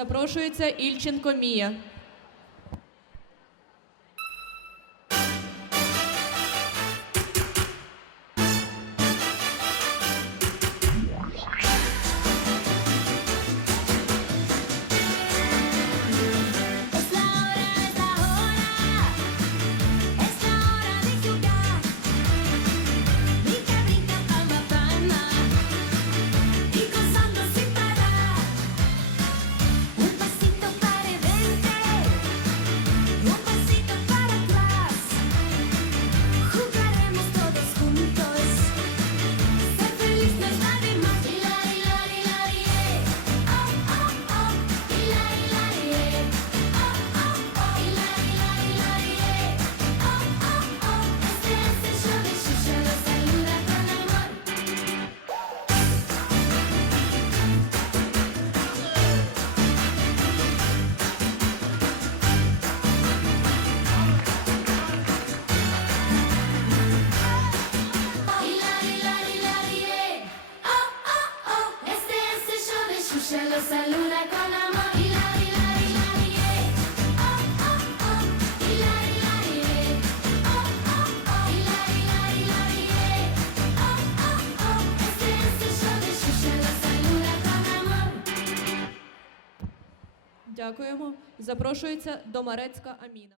Запрошується Ільченко Мія. Дякуємо. Запрошується Домарецька Аміна.